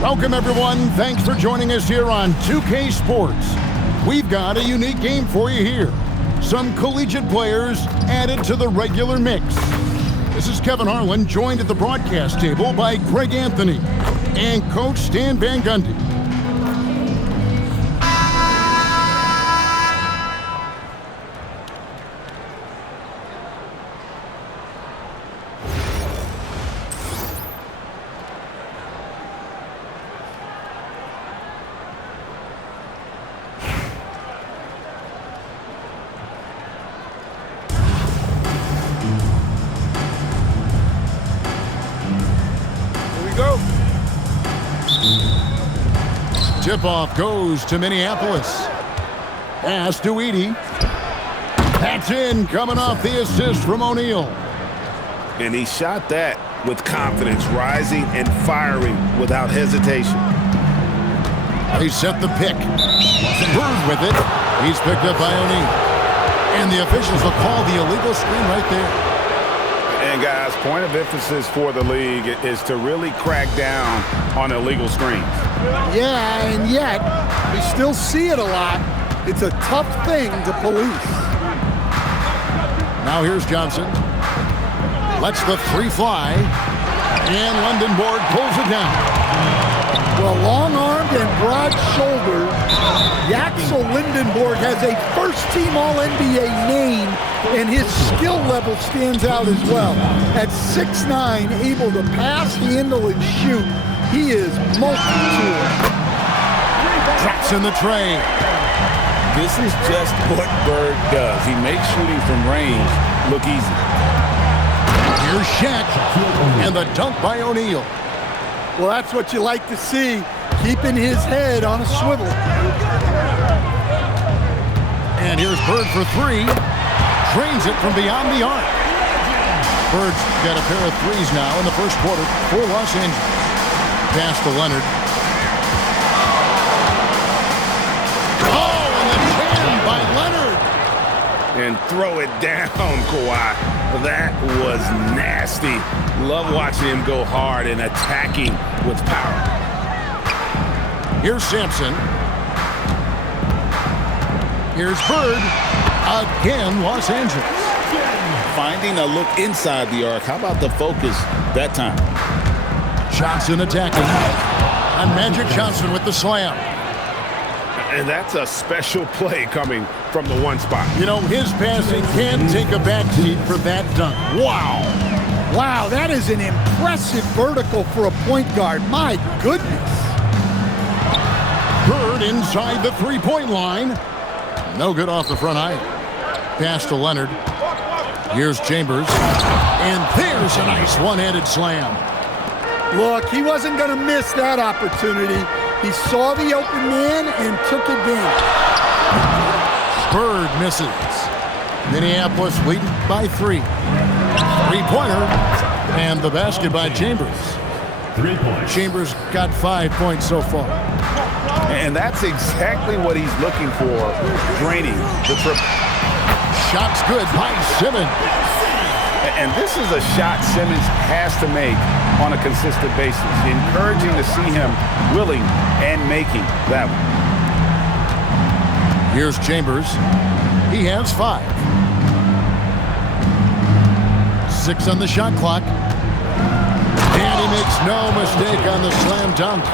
Welcome, everyone. Thanks for joining us here on 2K Sports. We've got a unique game for you here. Some collegiate players added to the regular mix. This is Kevin Harlan, joined at the broadcast table by Greg Anthony and Coach Stan Van Gundy. Tip-off goes to Minneapolis. Pass to Edey. That's in, coming off the assist from O'Neal. And he shot that with confidence, rising and firing without hesitation. They set the pick. Bird with it. He's picked up by O'Neal. And the officials will call the illegal screen right there. And guys, point of emphasis for the league is to really crack down on illegal screens. Yeah, and yet we still see it a lot. It's a tough thing to police. Now here's Johnson. Lets the three fly. And Lundenborg pulls it down. Well, long-armed and broad-shouldered, Yaxel Lindenborg has a first-team All-NBA name, and his skill level stands out as well. At 6'9", able to pass, handle, and shoot, he is multi-tool. Drops in the tray. This is just what Bird does. He makes shooting from range look easy. Here's Shaq, and the dunk by O'Neal. Well, that's what you like to see, keeping his head on a swivel. And here's Bird for three. Drains it from beyond the arc. Bird's got a pair of threes now in the first quarter for Los Angeles. Pass to Leonard. Oh, and the jam by Leonard. And throw it down, Kawhi. That was nasty. Love watching him go hard and attacking with power. Here's Sampson. Here's Bird. Again, Los Angeles. Finding a look inside the arc. How about the focus that time? Johnson attacking. And Magic Johnson with the slam. And that's a special play coming from the one spot. You know, his passing can take a backseat for that dunk. Wow. Wow, that is an impressive vertical for a point guard. My goodness. Bird inside the three-point line. No good off the front eye. Pass to Leonard. Here's Chambers. And there's a nice one-handed slam. Look, he wasn't going to miss that opportunity. He saw the open man and took advantage. Bird misses. Minneapolis leading by three. Three-pointer. And the basket by Chambers. 3 points. Chambers got 5 points so far. And that's exactly what he's looking for, draining the triple. Shot's good by Simmons. And this is a shot Simmons has to make on a consistent basis. Encouraging to see him willing and making that one. Here's Chambers. He has 5. 6 on the shot clock. And he makes no mistake on the slam dunk.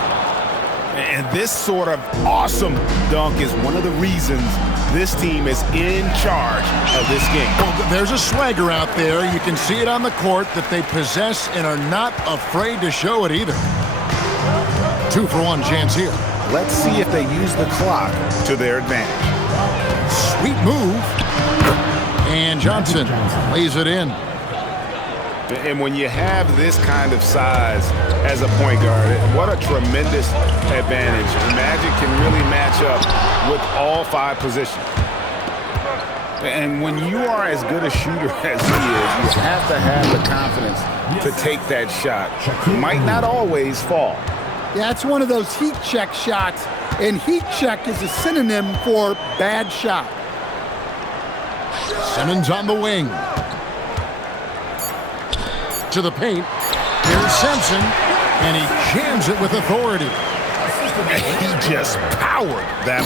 And this sort of awesome dunk is one of the reasons this team is in charge of this game. Well, there's a swagger out there. You can see it on the court that they possess and are not afraid to show it either. 2-for-1 chance here. Let's see if they use the clock to their advantage. Sweet move. And Johnson lays it in. And when you have this kind of size as a point guard, what a tremendous advantage. Magic can really match up with all 5 positions. And when you are as good a shooter as he is, you have to have the confidence to take that shot. It might not always fall. Yeah, it's one of those heat check shots, and heat check is a synonym for bad shot. Simmons on the wing. To the paint. Here's Simpson. And he jams it with authority. He just powered that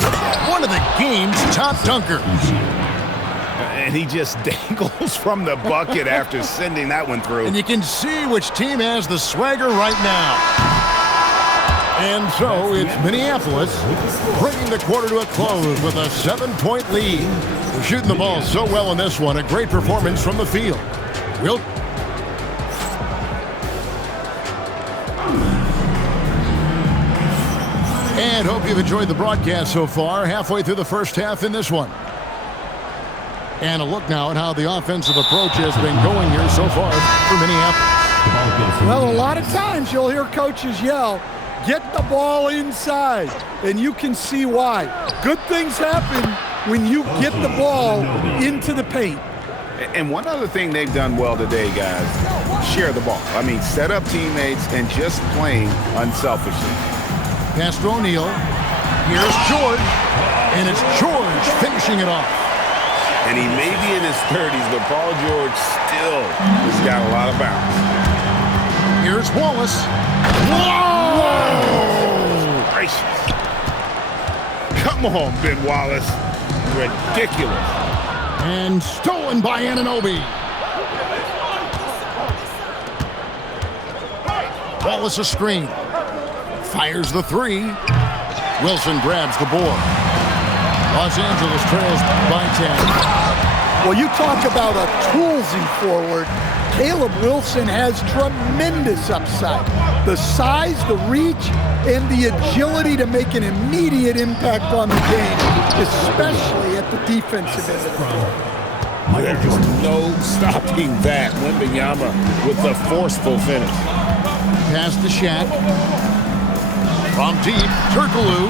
one of the game's top dunkers. And he just dangles from the bucket after sending that one through. And you can see which team has the swagger right now. And so it's Minneapolis bringing the quarter to a close with a 7-point lead. They're shooting the ball so well in this one. A great performance from the field. And hope you've enjoyed the broadcast so far. Halfway through the first half in this one. And a look now at how the offensive approach has been going here so far for Minneapolis. Well, a lot of times you'll hear coaches yell, "Get the ball inside," and you can see why. Good things happen when you get the ball into the paint. And one other thing they've done well today, guys, share the ball. I mean, set up teammates and just playing unselfishly. Pass to O'Neal. Here's George. And it's George finishing it off. And he may be in his 30s, but Paul George still has got a lot of bounce. Here's Wallace. Whoa! Gracious. Come on, Ben Wallace. Ridiculous. And stolen by Anunoby. Wallace a screen. Fires the three. Wilson grabs the board. Los Angeles trails by 10. Well, you talk about a toolsy forward. Caleb Wilson has tremendous upside. The size, the reach, and the agility to make an immediate impact on the game, especially at the defensive end of the floor. There's no stopping that. Wembanyama with the forceful finish. Pass to Shaq. From deep, Turkoglu.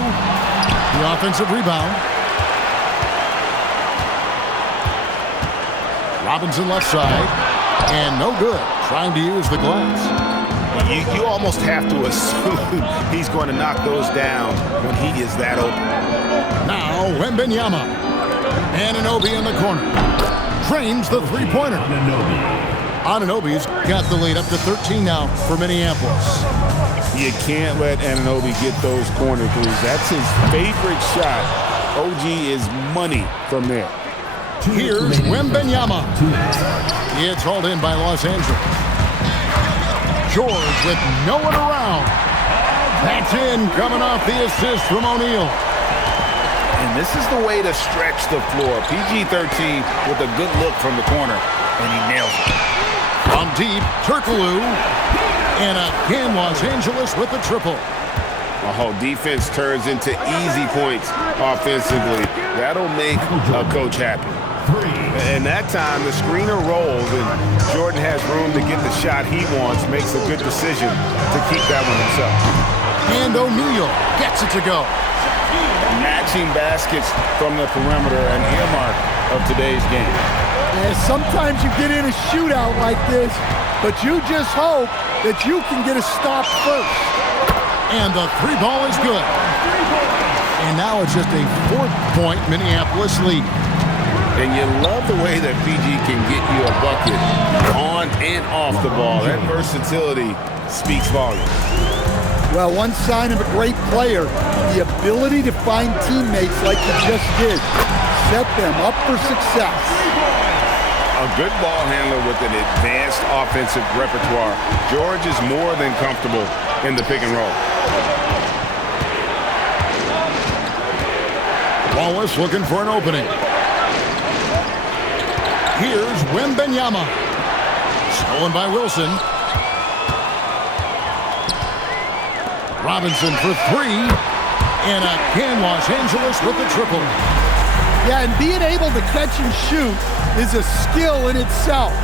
The offensive rebound. Robinson left side. And no good. Trying to use the glass. You almost have to assume he's going to knock those down when he is that open. Now, Wembanyama. Anunoby in the corner. Trains the three-pointer. Anunoby's got the lead up to 13 now for Minneapolis. You can't let Anunoby get those corner threes. That's his favorite shot. OG is money from there. Here's Wembanyama. It's hauled in by Los Angeles. George with no one around. That's in, coming off the assist from O'Neal. And this is the way to stretch the floor. PG-13 with a good look from the corner, and he nails it. From deep, Turkoglu. And again, Los Angeles with the triple. Oh, defense turns into easy points offensively. That'll make a coach happy. And that time, the screener rolls, and Jordan has room to get the shot he wants, makes a good decision to keep that one himself. And O'Neal gets it to go. Matching baskets from the perimeter, an earmark of today's game. And sometimes you get in a shootout like this, but you just hope that you can get a stop first. And the three ball is good. And now it's just a 4-point Minneapolis lead. And you love the way that PG can get you a bucket on and off the ball. That versatility speaks volumes. Well, one sign of a great player, the ability to find teammates like you just did. Set them up for success. A good ball handler with an advanced offensive repertoire. George is more than comfortable in the pick and roll. Wallace looking for an opening. Here's Wembanyama. Stolen by Wilson. Robinson for three. And again, Los Angeles with the triple. Yeah, and being able to catch and shoot is a skill in itself.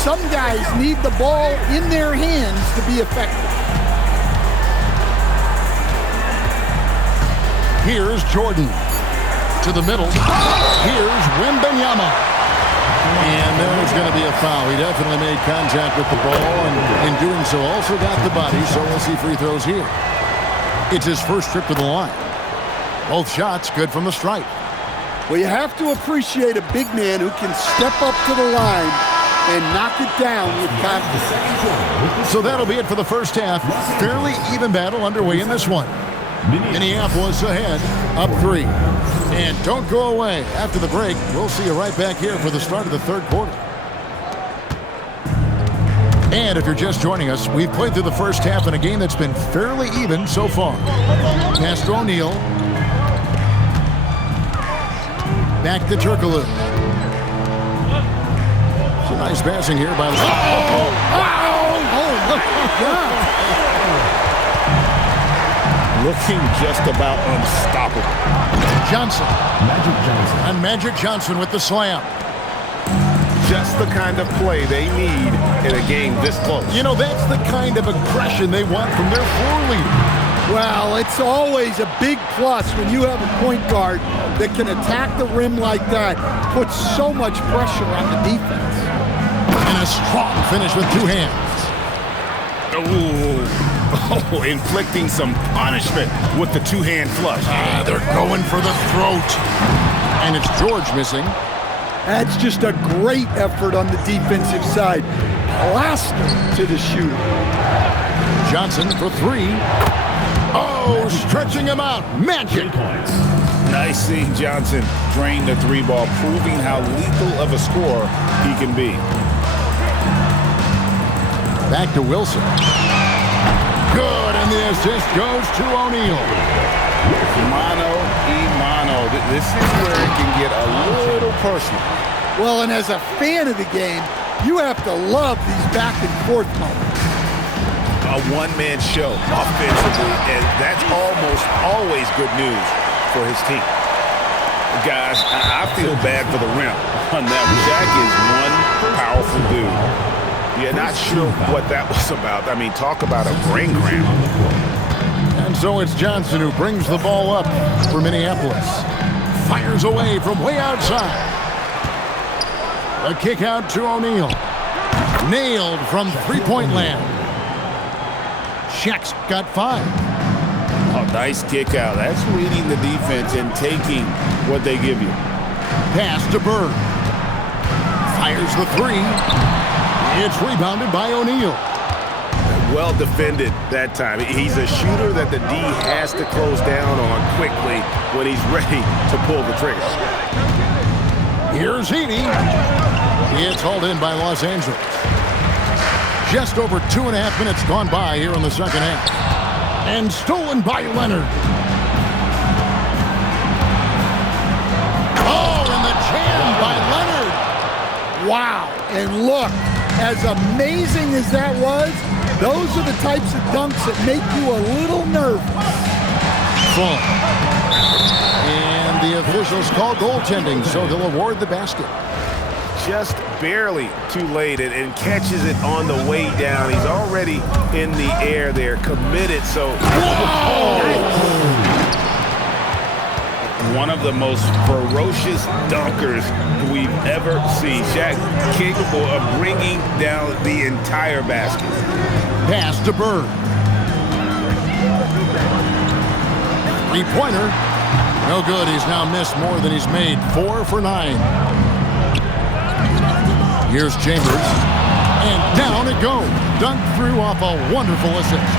Some guys need the ball in their hands to be effective. Here's Jordan. To the middle. Here's Wembanyama. And there's going to be a foul. He definitely made contact with the ball, and in doing so also got the body, so we'll see free throws here. It's his first trip to the line. Both shots good from the stripe. Well, you have to appreciate a big man who can step up to the line and knock it down with confidence. So that'll be it for the first half. Fairly even battle underway in this one. Minneapolis ahead, up 3. And don't go away. After the break, we'll see you right back here for the start of the third quarter. And if you're just joining us, we've played through the first half in a game that's been fairly even so far. Pass to O'Neal. Back to Turkoglu. It's a nice passing here by... Looking just about unstoppable. Johnson. And Magic Johnson with the slam. Just the kind of play they need in a game this close. You know, that's the kind of aggression they want from their floor leader. Well, it's always a big plus when you have a point guard that can attack the rim like that, puts so much pressure on the defense. And a strong finish with 2 hands. Oh, inflicting some punishment with the 2-hand flush. They're going for the throat. And it's George missing. That's just a great effort on the defensive side. Plaster to the shooter. Johnson for 3. Oh, stretching him out. Magic. Nice seeing Johnson drain the 3-ball, proving how lethal of a scorer he can be. Back to Wilson. Good, and the assist goes to O'Neal. Mano y mano. This is where it can get a little personal. Well, and as a fan of the game, you have to love these back-and-forth moments. A one-man show offensively, and that's almost always good news for his team. Guys, I feel bad for the rim on that. Shaq is one powerful dude. Yeah, not sure what that was about. I mean, talk about a brain cramp. And so it's Johnson who brings the ball up for Minneapolis. Fires away from way outside. A kick out to O'Neal. Nailed from 3-point land. Shaq's got 5. Oh, nice kick out. That's reading the defense and taking what they give you. Pass to Bird. Fires the 3. It's rebounded by O'Neal. Well defended that time. He's a shooter that the D has to close down on quickly when he's ready to pull the trigger. Here's Heaney. It's hauled in by Los Angeles. Just over 2.5 minutes gone by here in the second half. And stolen by Leonard. Oh, and the jam by Leonard. Wow, and look, as amazing as that was, those are the types of dunks that make you a little nervous. Fun. And the officials call goaltending, so they'll award the basket. Just barely too late and catches it on the way down. He's already in the air there, committed, so... One of the most ferocious dunkers we've ever seen. Shaq capable of bringing down the entire basket. Pass to Bird. 3-pointer. No good. He's now missed more than he's made. 4 for 9. Here's Chambers. And down it goes. Dunked through off a wonderful assist.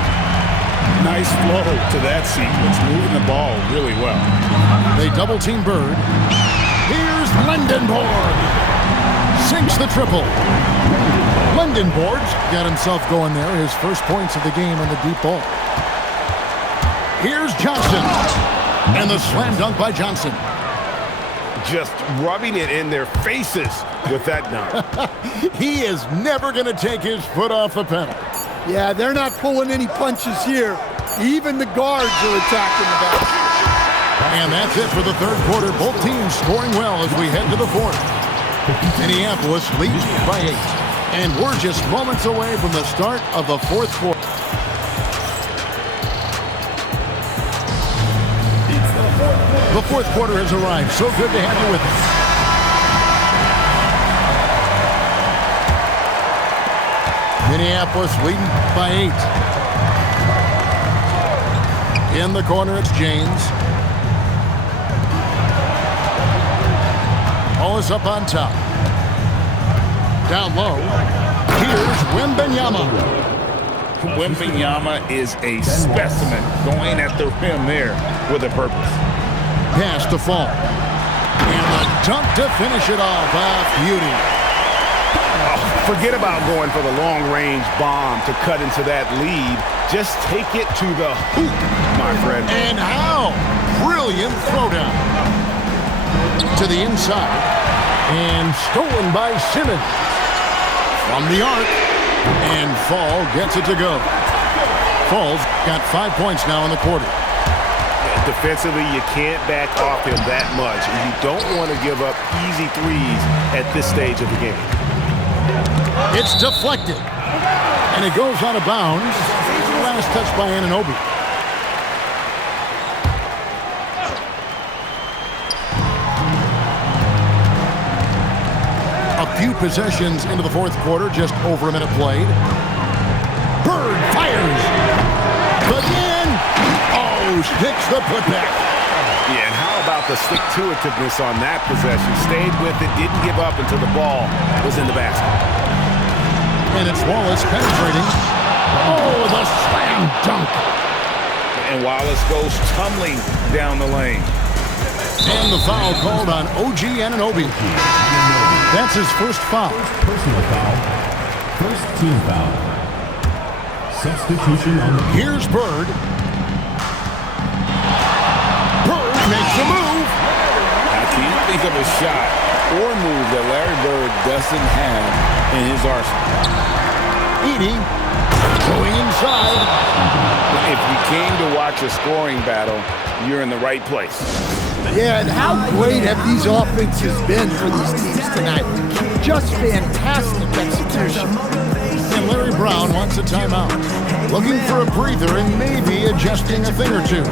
Nice flow to that sequence, moving the ball really well. They double-team Bird. Here's Lindenborg. Sinks the triple. Lindenborg's got himself going there. His first points of the game on the deep ball. Here's Johnson. And the slam dunk by Johnson. Just rubbing it in their faces with that dunk. He is never going to take his foot off the pedal. Yeah, they're not pulling any punches here. Even the guards are attacking the basket. And that's it for the third quarter. Both teams scoring well as we head to the fourth. Minneapolis leads by 8. And we're just moments away from the start of the fourth quarter. The fourth quarter has arrived. So good to have you with us. Minneapolis leading by 8. In the corner, it's James. Ball is up on top. Down low. Here's Wembanyama. Wembanyama is a specimen going at the rim there with a purpose. Pass to Fall. And the dunk to finish it off. Beauty. Forget about going for the long-range bomb to cut into that lead. Just take it to the hoop, my friend. And how? Brilliant throwdown. To the inside. And stolen by Simmons. From the arc. And Fall gets it to go. Fall's got 5 points now in the quarter. Defensively, you can't back off him that much. And you don't want to give up easy threes at this stage of the game. It's deflected. And it goes out of bounds. Last touch by Anunoby. A few possessions into the fourth quarter, just over a minute played. Bird fires. Again. Oh, sticks the putback. Yeah, and how about the stick-to-itiveness on that possession? Stayed with it, didn't give up until the ball was in the basket. And it's Wallace penetrating. Oh, the slam dunk. And Wallace goes tumbling down the lane. And the foul called on OG Anunoby. That's his first foul. Personal foul. First team foul. Substitution on the... Here's Bird. Bird makes a move. I can't think of a shot or move that Larry Bird doesn't have in his arsenal. Edie going inside. If you came to watch a scoring battle, you're in the right place. Yeah, and how great have these offenses been for these teams tonight? Just fantastic execution. And Larry Brown wants a timeout. Looking for a breather and maybe adjusting a thing or two.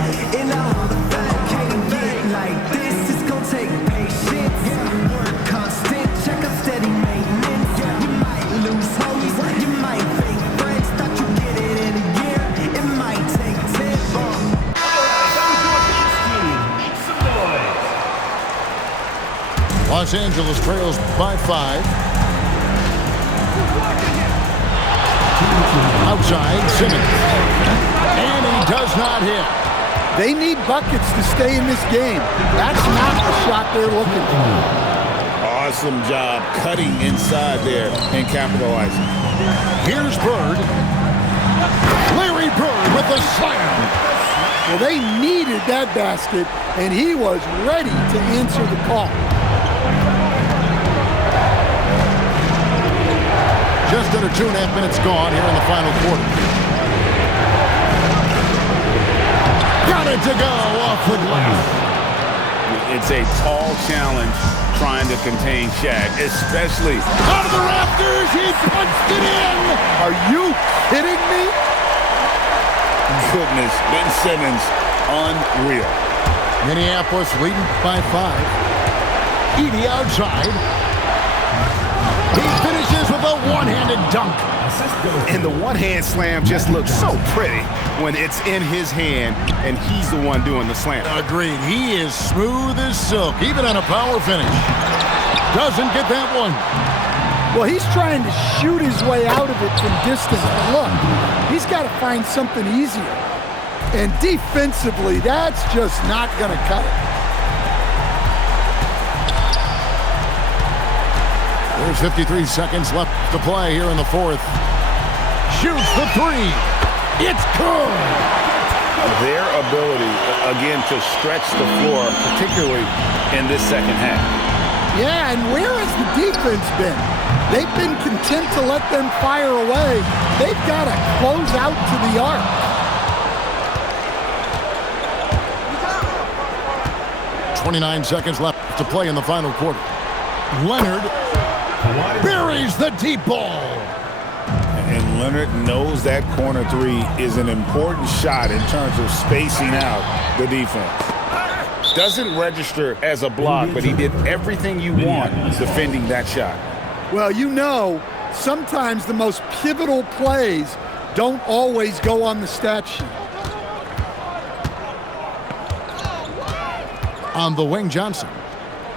Los Angeles trails by 5. Outside, Simmons. And he does not hit. They need buckets to stay in this game. That's not the shot they're looking for. Awesome job cutting inside there and capitalizing. Here's Bird. Larry Bird with the slam. Well, they needed that basket, and he was ready to answer the call. Just under 2.5 minutes gone here in the final quarter. Got it to go off the glass. It's a tall challenge trying to contain Shaq, especially Out of the rafters, he punched it in. Are you kidding me? goodness. Ben Simmons, unreal. Minneapolis leading by 5. Edie outside. He finishes with a one-handed dunk. And the one-hand slam just looks so pretty when it's in his hand and he's the one doing the slam. Agreed. He is smooth as silk, even on a power finish. Doesn't get that one. Well, he's trying to shoot his way out of it from distance. But look, he's got to find something easier. And defensively, that's just not going to cut it. There's 53 seconds left to play here in the fourth. Shoots the three. It's good. Their ability, again, to stretch the floor, particularly in this second half. Yeah, and where has the defense been? They've been content to let them fire away. They've got to close out to the arc. .29 seconds left to play in the final quarter. Leonard buries the deep ball. And Leonard knows that corner three is an important shot in terms of spacing out the defense. Doesn't register as a block, but he did everything you want defending that shot. Well, you know, sometimes the most pivotal plays don't always go on the stat sheet. On the wing, Johnson.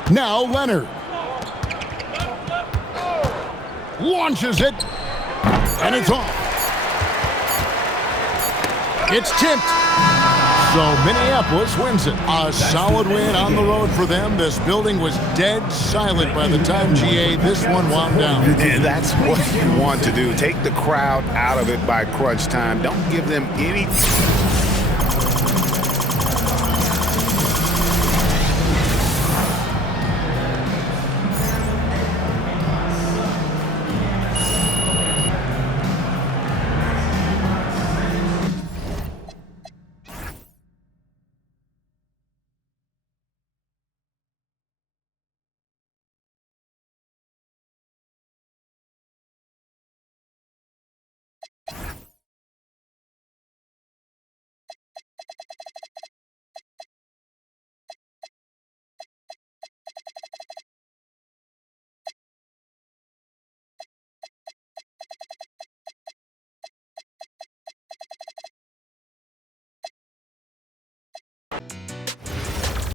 Now Leonard. launches it, and it's off. It's tipped. So Minneapolis wins it. A solid win on the road for them. This building was dead silent by the time, GA, this one wound down. And that's what you want to do. Take the crowd out of it by crunch time. Don't give them any